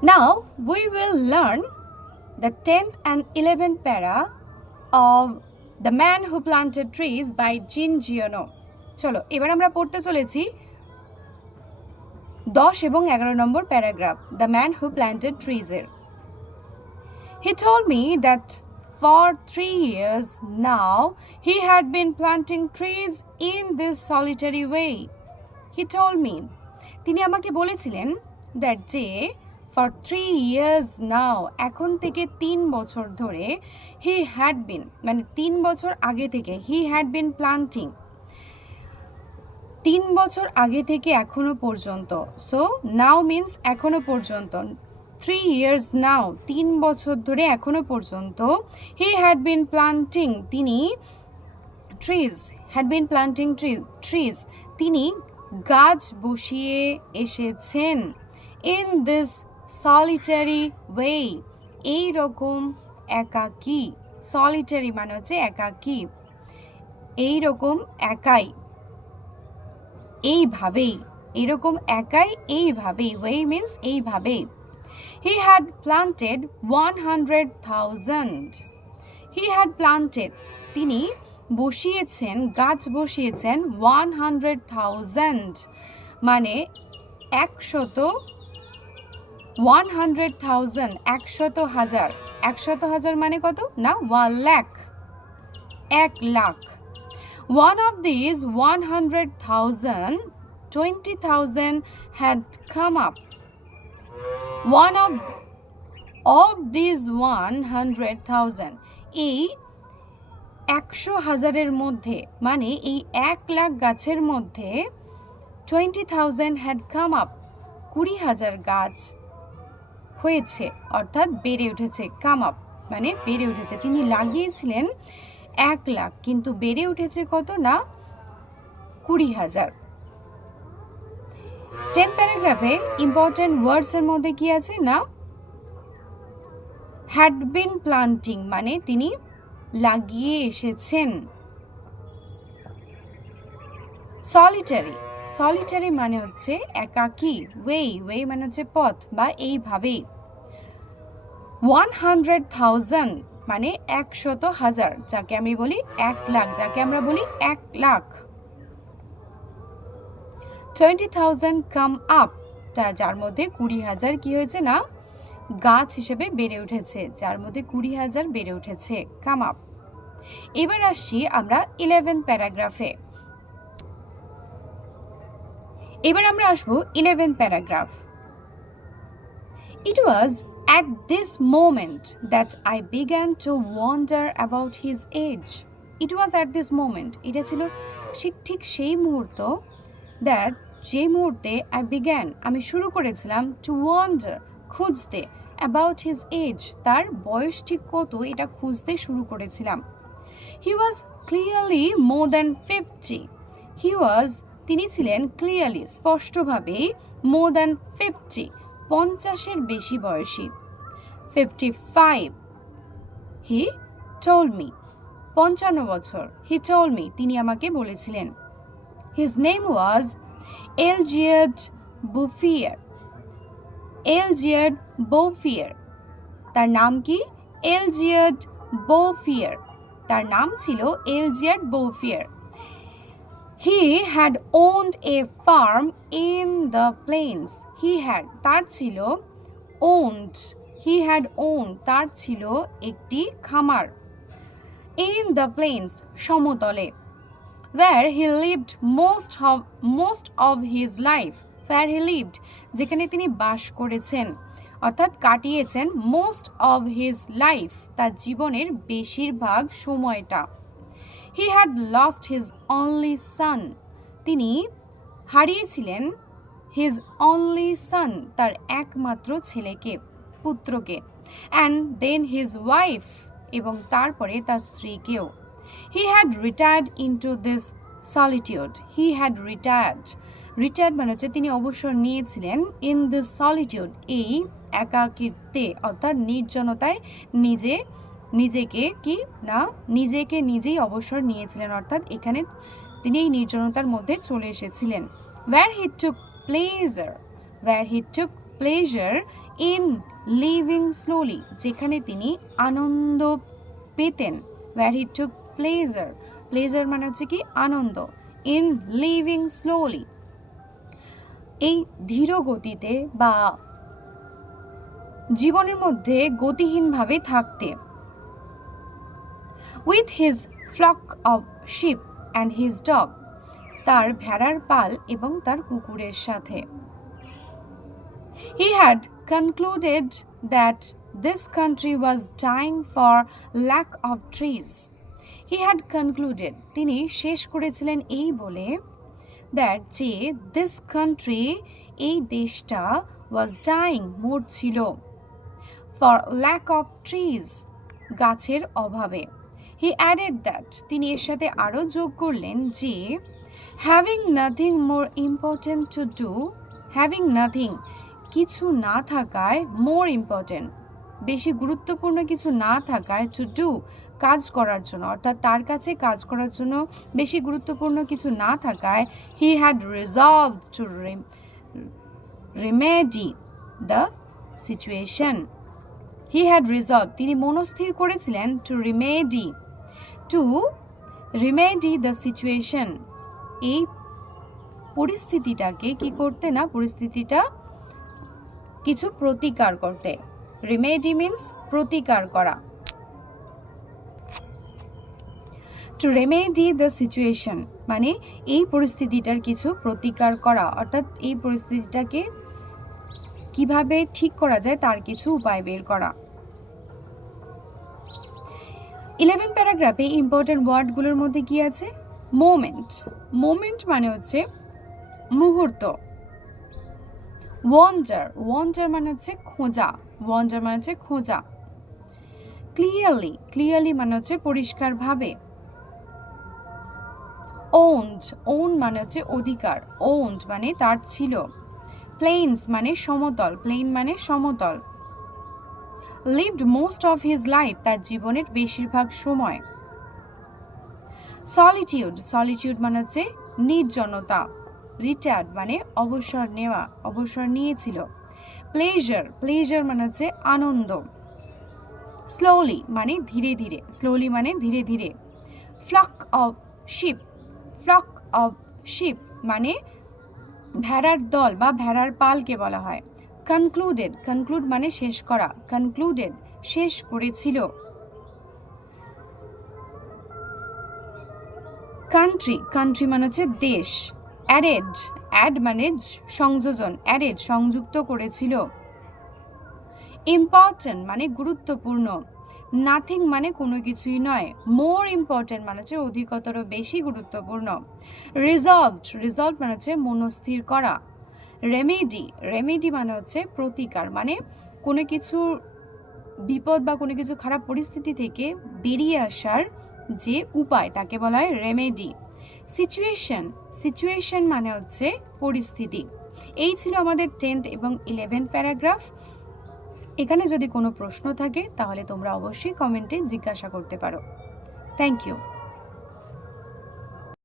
Now we will learn the 10th and 11th para of The Man Who Planted Trees by Jean Giono. চলো এবার আমরা পড়তে চলেছি 10 এবং 11 নম্বর paragraph The Man Who Planted Trees এর। He told me that for 3 years now he had been planting trees in this solitary way. He told me, তিনি আমাকে বলেছিলেন that যে for 3 years now এখন থেকে 3 বছর ধরে he had been মানে 3 বছর আগে থেকে he had been planting 3 বছর আগে থেকে এখনো পর্যন্ত so now means এখনো পর্যন্ত 3 years now 3 বছর ধরে এখনো পর্যন্ত he had been planting তিনি trees had been planting trees তিনি গাছ বসিয়ে এসেছেন in this solitary way এই রকম একাকী solitary মানে হচ্ছে একাকী এই রকম একাই এইভাবেই এরকম একাই এইভাবেই way means এইভাবেই he had planted 100,000 he had planted তিনি বসিয়েছেন গাছ বসিয়েছেন 100,000 মানে 100,000 100,000 মানে কত না 1 lakh 1 lakh one of these 100,000 20,000 had come up one of these 100,000 এই 100,000 মধ্যে মানে এই 1 লাখ গাছের মধ্যে 20,000 had come up 20,000 গাছ হয়েছে অর্থাৎ বেড়ে উঠেছে come up মানে বেড়ে উঠেছে তিনি লাগিয়েছিলেন 1 লাখ কিন্তু বেড়ে উঠেছে কত না 20,000 10th প্যারাগ্রাফে ইম্পর্টেন্ট ওয়ার্ডস এর মধ্যে কি আছে না had been planting মানে তিনি লাগিয়ে এসেছেন solitary মানে হচ্ছে একাকী way মানে হচ্ছে পথ বা এইভাবে 100,000 মানে 100,000 যাকে আমি বলি 1 লাখ যাকে আমরা বলি 1 লাখ 20,000 come up যার মধ্যে 20,000 কি হয়েছে না গাছ হিসেবে বেড়ে উঠেছে যার মধ্যে 20,000 বেড়ে উঠেছে come up এবার আসছি আমরা 11th প্যারাগ্রাফে এবার আমরা আসবো 11th paragraph It was at this moment that I began to wonder about his age. It was at this moment. এটা ছিল ঠিক সেই মুহূর্ত that যে মুহূর্তে I began আমি শুরু করেছিলাম to wonder খুঁজতে about his age তার বয়স ঠিক কত এটা খুঁজতে শুরু করেছিলাম He was clearly more than 50. তিনি ছিলেন ক্লিয়ারলি স্পষ্টভাবে more than 50 50 বেশি বয়সী 55 He told me 55 বছর He told me তিনি আমাকে বলেছিলেন His name was Elgierd Bouvier তার নাম কি Elgierd Bouvier তার নাম ছিল Elgierd Bouvier He had owned a farm in the plains. তার ছিল তার ছিল একটি খামার in the plains সমতলে where he lived most of his life where he lived যেখানে তিনি বাস করেছেন অর্থাৎ কাটিয়েছেন most of his life তার জীবনের বেশিরভাগ সময়টা He had lost his only son. তিনি হারিয়েছিলেন his only son তার একমাত্র ছেলেকে পুত্রকে and then his wife এবং তারপরে তার স্ত্রীকেও He had retired into this solitude. He had retired মানে হচ্ছে তিনি অবসর নিয়েছিলেন in this solitude এই একাকিত্বে অর্থাৎ নির্জনতায় নিজেকে নিজেই অবসর নিয়েছিলেন অর্থাৎ এখানে তিনি এই নির্জনতার মধ্যে চলে এসেছিলেন where he took pleasure in living slowly, যেখানে তিনি আনন্দ পেতেন। where he took pleasure, pleasure মানে হচ্ছে কি আনন্দ, ইন লিভিং স্লোলি, এই ধীর গতিতে বা জীবনের মধ্যে গতিহীনভাবে থাকতে। With his flock of sheep and his dog, তার ভেড়ার পাল এবং তার কুকুরের সাথে। He had concluded that this country was dying for lack of trees. He had concluded, তিনি শেষ করেছিলেন এই বলে, that যে this country, এই দেশটা, was dying, মরছিল, for lack of trees, গাছের অভাবে। He added that, তিনি এর সাথে আরো যোগ করলেন যে having nothing more important to do, having nothing, কিছু না থাকায়, more important, বেশি গুরুত্বপূর্ণ কিছু না থাকায়, to do, কাজ করার জন্য, অর্থাৎ তার কাছে কাজ করার জন্য বেশি গুরুত্বপূর্ণ কিছু না থাকায়, he had resolved to remedy the situation. He had resolved, তিনি মনস্থির করেছিলেন, to remedy the situation, এই পরিস্থিতিটাকে কি করতে, না পরিস্থিতিটা কিছু প্রতিকার করতে। রিমেডি মিন্স প্রতিকার করা। টু রেমেডি দ্য সিচুয়েশন মানে এই পরিস্থিতিটার কিছু প্রতিকার করা, অর্থাৎ এই পরিস্থিতিটাকে কিভাবে ঠিক করা যায় তার কিছু উপায় বের করা। 11 প্যারাগ্রাফে ইম্পর্টেন্ট ওয়ার্ডগুলোর মধ্যে কি আছে? মোমেন্ট, মোমেন্ট মানে হচ্ছে মুহূর্ত। ওয়ান্ডার, ওয়ান্ডার মানে হচ্ছে খোঁজা, ওয়ান্ডার মানে হচ্ছে খোঁজা। ক্লিয়ারলি, ক্লিয়ারলি মানে হচ্ছে পরিষ্কারভাবে। ওন্ড, ওন মানে হচ্ছে অধিকার, ওন্ড মানে তার ছিল। প্লেইনস মানে সমতল, প্লেন মানে সমতল। Lived most of his life, তার জীবনের বেশিরভাগ সময়। সলিটিউড, সলিটিউড মানে হচ্ছে নির্জনতা। রিটায়ার্ড মানে অবসর নেওয়া, অবসর নিয়েছিল। প্লেজার, প্লেজার মানে হচ্ছে আনন্দ। স্লোলি মানে ধীরে ধীরে, স্লোলি মানে ধীরে ধীরে। Flock of sheep, flock of sheep মানে ভেড়ার দল বা ভেড়ার পালকে বলা হয়। কনক্লুডেড, কনক্লুড মানে শেষ করা, কনক্লুডেড শেষ করেছিল। কান্ট্রি, কান্ট্রি মানে হচ্ছে দেশ। অ্যাডেড, অ্যাড মানে সংযোজন, অ্যাডেড সংযুক্ত করেছিল। ইম্পর্টেন্ট মানে গুরুত্বপূর্ণ। নাথিং মানে কোনো কিছুই নয়। মোর ইম্পর্টেন্ট মানে হচ্ছে অধিকতর বেশি গুরুত্বপূর্ণ। রিজলভড, রিজলভ মানে হচ্ছে মনস্থির করা। রেমেডি, রেমেডি মানে হচ্ছে প্রতিকার, মানে কোনো কিছু বিপদ বা কোনো কিছু খারাপ পরিস্থিতি থেকে বেরিয়ে আসার যে উপায় তাকে বলা হয় রেমেডি। সিচুয়েশন, সিচুয়েশন মানে হচ্ছে পরিস্থিতি। এই ছিল আমাদের 10th এবং 11th প্যারাগ্রাফ। এখানে যদি কোনো প্রশ্ন থাকে তাহলে তোমরা অবশ্যই কমেন্টে জিজ্ঞাসা করতে পারো। Thank you.